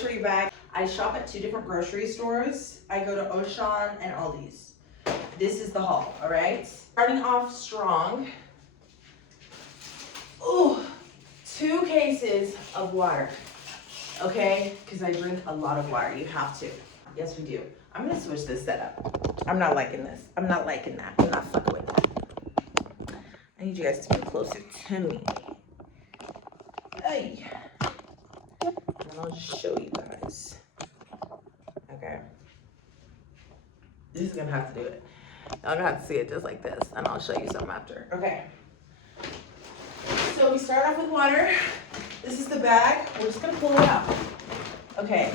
grocery bag. I shop at 2 different grocery stores. I go to Auchan and Aldi's. This is the haul, all right? Starting off strong. Ooh, 2 cases of water, okay? Because I drink a lot of water, you have to. Yes, we do. I'm gonna switch this setup. I'm not liking this. I'm not liking that. I'm not fucking with that. I need you guys to be closer to me. Hey. And I'll just show you guys. Okay. This is gonna have to do it. Y'all gonna have to see it just like this, and I'll show you some after. Okay. So we start off with water. This is the bag. We're just gonna pull it out. Okay.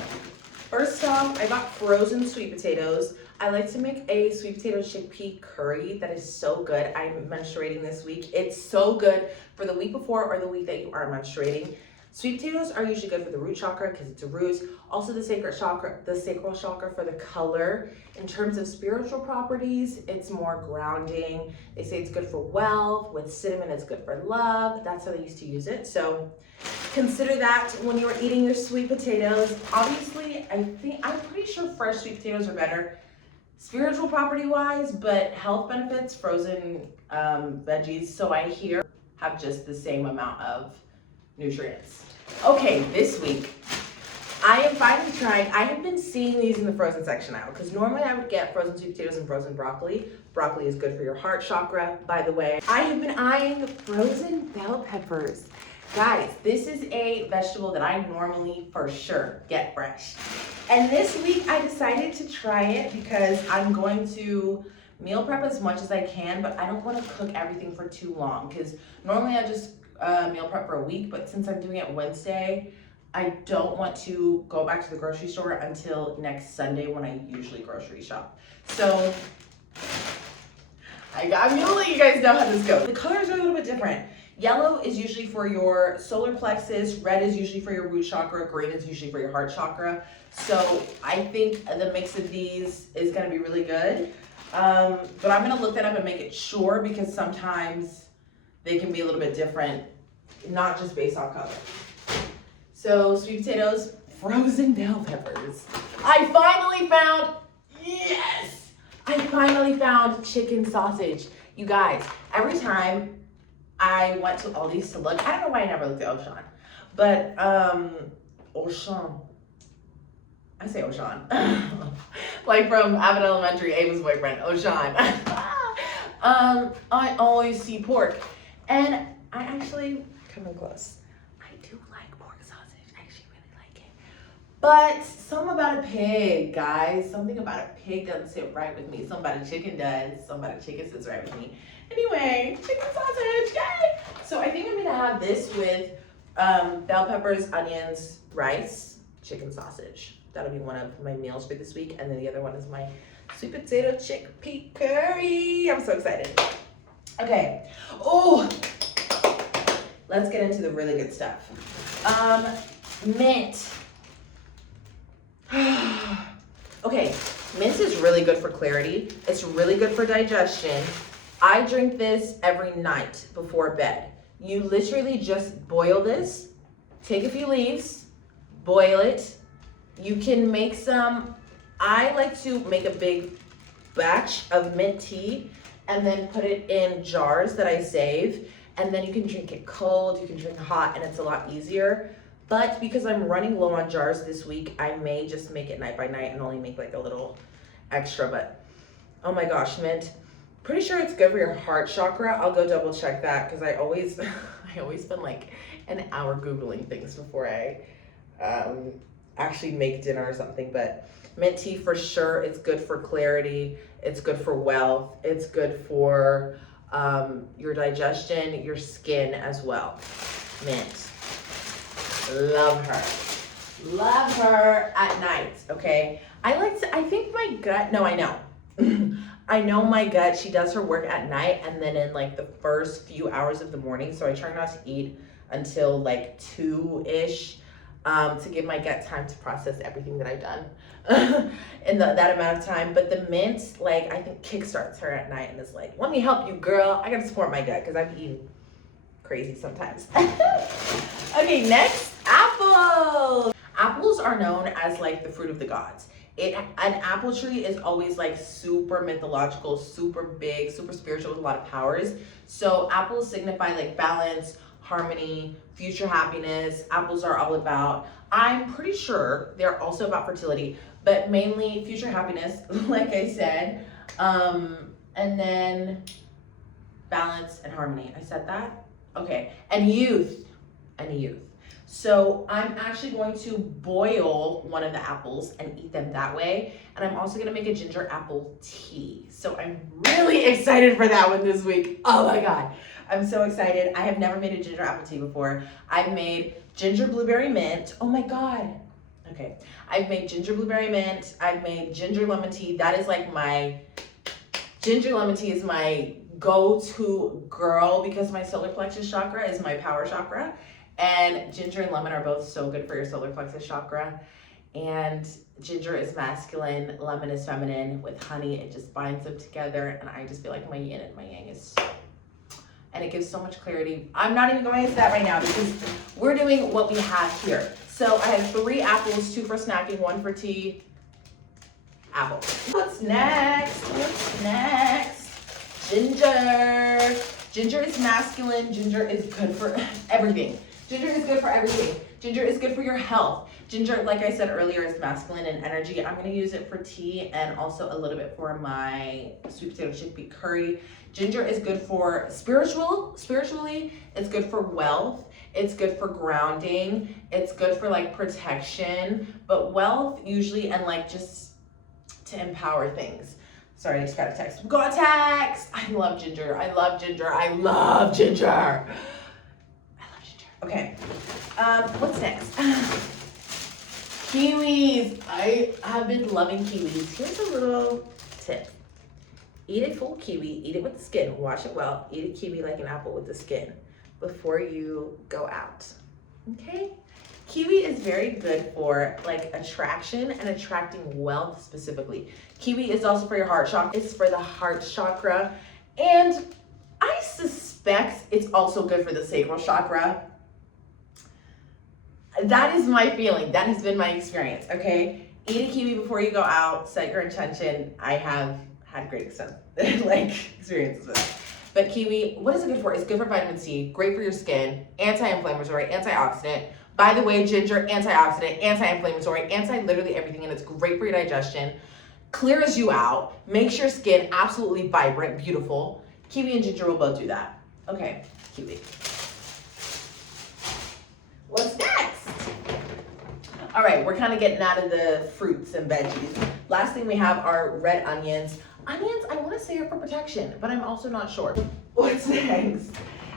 First off, I got frozen sweet potatoes. I like to make a sweet potato chickpea curry that is so good. I'm menstruating this week. It's so good for the week before or the week that you are menstruating. Sweet potatoes are usually good for the root chakra because it's a root. Also the sacral chakra for the color. In terms of spiritual properties, it's more grounding. They say it's good for wealth. With cinnamon, it's good for love. That's how they used to use it. So consider that when you're eating your sweet potatoes. Obviously, I'm pretty sure fresh sweet potatoes are better spiritual property wise, but health benefits, frozen veggies, so I hear, have just the same amount of nutrients. Okay, this week, I am finally trying, I have been seeing these in the frozen section now, because normally I would get frozen sweet potatoes and frozen broccoli. Broccoli is good for your heart chakra, by the way. I have been eyeing frozen bell peppers. Guys, this is a vegetable that I normally, for sure, get fresh. And this week, I decided to try it because I'm going to meal prep as much as I can, but I don't want to cook everything for too long, because normally I just meal prep for a week, but since I'm doing it Wednesday, I don't want to go back to the grocery store until next Sunday when I usually grocery shop. So I'm gonna let you guys know how this goes. The colors are a little bit different. Yellow is usually for your solar plexus, red is usually for your root chakra, green is usually for your heart chakra. So I think the mix of these is gonna be really good. But I'm gonna look that up and make it sure, because sometimes they can be a little bit different, not just based on color. So sweet potatoes, frozen bell peppers. I finally found chicken sausage. You guys, every time I went to Aldi's to look, I don't know why I never looked at Auchan, but Auchan. I say Auchan. Like from Abbott Elementary, Ava's boyfriend, Auchan. I always see pork. And I actually, coming close, I do like pork sausage. I actually really like it. But something about a pig, guys. Something about a pig doesn't sit right with me. Something about a chicken does. Something about a chicken sits right with me. Anyway, chicken sausage, yay! So I think I'm gonna have this with bell peppers, onions, rice, chicken sausage. That'll be one of my meals for this week. And then the other one is my sweet potato chickpea curry. I'm so excited. Okay. Oh, let's get into the really good stuff. Mint. Okay, mint is really good for clarity. It's really good for digestion. I drink this every night before bed. You literally just boil this, take a few leaves, boil it. You can make some, I like to make a big batch of mint tea and then put it in jars that I save. And then you can drink it cold, you can drink it hot, and it's a lot easier. But because I'm running low on jars this week, I may just make it night by night and only make like a little extra. But oh my gosh, mint. Pretty sure it's good for your heart chakra. I'll go double check that, because I always spend like an hour Googling things before I actually make dinner or something. But mint tea for sure, it's good for clarity, it's good for wealth, it's good for your digestion, your skin as well. Mint. Love her at night, okay? I think my gut, no, I know. I know my gut, she does her work at night and then in like the first few hours of the morning. So I try not to eat until like 2-ish to give my gut time to process everything that I've done in that amount of time. But the mint, like, I think kickstarts her at night and is like, let me help you, girl. I gotta support my gut because I'm eating crazy sometimes. Okay, next, apples. Apples are known as like the fruit of the gods. An apple tree is always like super mythological, super big, super spiritual with a lot of powers. So apples signify like balance, harmony, future happiness. Apples are all about, I'm pretty sure they're also about fertility, but mainly future happiness, like I said. And then balance and harmony. I said that? Okay. And youth. So I'm actually going to boil one of the apples and eat them that way. And I'm also gonna make a ginger apple tea. So I'm really excited for that one this week. Oh my God, I'm so excited. I have never made a ginger apple tea before. I've made ginger blueberry mint. Oh my God. Okay, I've made ginger blueberry mint. I've made ginger lemon tea. That is like ginger lemon tea is my go-to girl because my solar plexus chakra is my power chakra. And ginger and lemon are both so good for your solar plexus chakra. And ginger is masculine, lemon is feminine. With honey, it just binds them together. And I just feel like my yin and my yang is and it gives so much clarity. I'm not even going into that right now because we're doing what we have here. So I have 3 apples, 2 for snacking, 1 for tea. Apple. What's next? Ginger. Ginger is masculine. Ginger is good for everything. Ginger is good for everything. Ginger is good for your health. Ginger, like I said earlier, is masculine in energy. I'm going to use it for tea and also a little bit for my sweet potato chickpea curry. Ginger is good for spiritually. It's good for wealth. It's good for grounding. It's good for like protection. But wealth usually and like just to empower things. Sorry, I just got a text. Got a text! I love ginger. Okay, what's next? Kiwis. I have been loving kiwis. Here's a little tip. Eat a full kiwi, eat it with the skin, wash it well, eat a kiwi like an apple with the skin before you go out, okay? Kiwi is very good for like attraction and attracting wealth specifically. Kiwi is also for your heart chakra. It's for the heart chakra. And I suspect it's also good for the sacral chakra. That is my feeling. That has been my experience, okay? Eat a kiwi before you go out, set your intention. I have had great experiences with it. But kiwi, what is it good for? It's good for vitamin C, great for your skin, anti-inflammatory, antioxidant. By the way, ginger, antioxidant, anti-inflammatory, literally everything, and it's great for your digestion. Clears you out, makes your skin absolutely vibrant, beautiful. Kiwi and ginger will both do that. Okay, kiwi. What's next? All right, we're kind of getting out of the fruits and veggies. Last thing we have are red onions. Onions, I want to say are for protection, but I'm also not sure. What's next?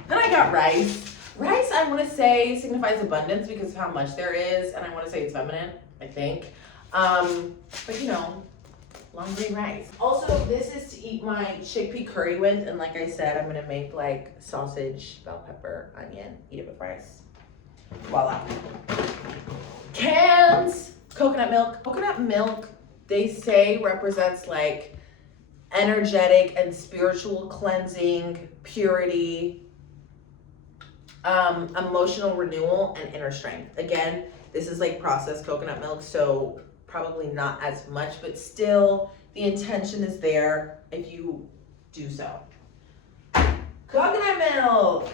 Then I got rice. Rice, I want to say, signifies abundance because of how much there is, and I want to say it's feminine, I think. But you know, long grain rice. Also, this is to eat my chickpea curry with, and like I said, I'm gonna make like sausage, bell pepper, onion, eat it with rice. Voila. Cans, coconut milk. Coconut milk, they say represents like energetic and spiritual cleansing, purity, emotional renewal, and inner strength. Again, this is like processed coconut milk, so probably not as much, but still the intention is there if you do so. Coconut milk.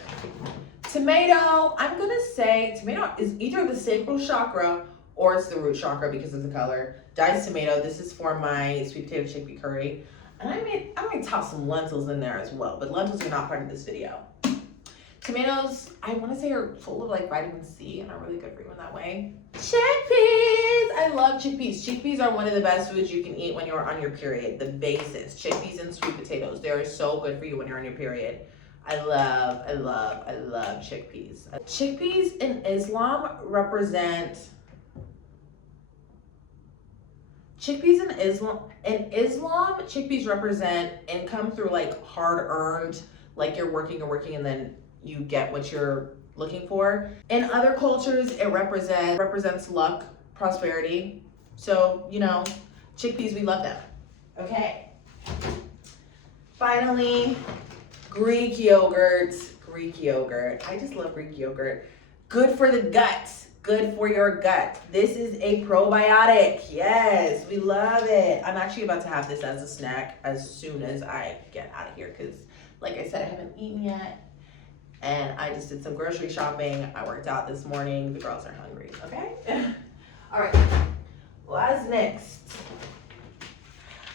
Tomato, I'm gonna say tomato is either the sacral chakra or it's the root chakra because of the color. Diced tomato, this is for my sweet potato chickpea curry. And I might toss some lentils in there as well, but lentils are not part of this video. Tomatoes, I want to say are full of like vitamin C and are really good for you in that way. Chickpeas! I love chickpeas. Chickpeas are one of the best foods you can eat when you're on your period. The basis. Chickpeas and sweet potatoes. They are so good for you when you're on your period. I love chickpeas. Chickpeas in Islam represent chickpeas represent income through like hard earned, like you're working and then you get what you're looking for. In other cultures, it represents luck, prosperity. So, you know, chickpeas, we love them. Okay. Finally, Greek yogurt. I just love Greek yogurt. Good for the guts. good for your gut. This is a probiotic. Yes, we love it. I'm actually about to have this as a snack as soon as I get out of here because, like I said, I haven't eaten yet. And I just did some grocery shopping. I worked out this morning. The girls are hungry, okay? All right, what's next?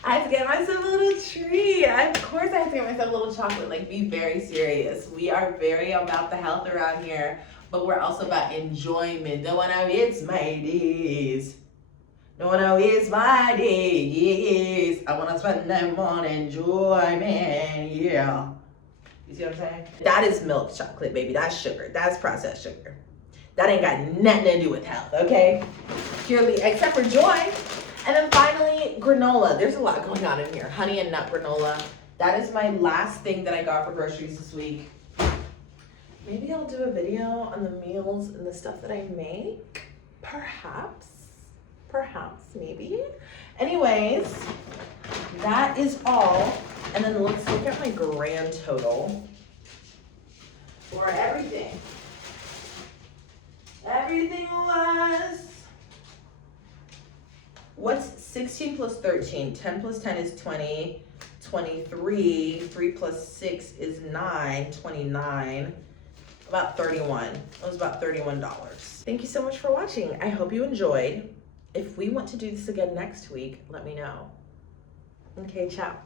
I have to get myself a little treat. Of course I have to get myself a little chocolate. Like, be very serious. We are very about the health around here, but we're also about enjoyment. Don't wanna waste my days. Don't wanna waste my days. I wanna spend them on enjoyment, yeah. You see what I'm saying? That is milk chocolate, baby. That's sugar. That's processed sugar. That ain't got nothing to do with health, okay? Purely, except for joy. And then finally, granola. There's a lot going on in here. Honey and nut granola. That is my last thing that I got for groceries this week. Maybe I'll do a video on the meals and the stuff that I make. Perhaps, maybe. Anyways, that is all. And then let's look at my grand total for everything. Everything was, what's 16 plus 13? 10 plus 10 is 20, 23, 3 plus 6 is 9, 29, about 31. It was about $31. Thank you so much for watching. I hope you enjoyed. If we want to do this again next week, let me know. Okay, ciao.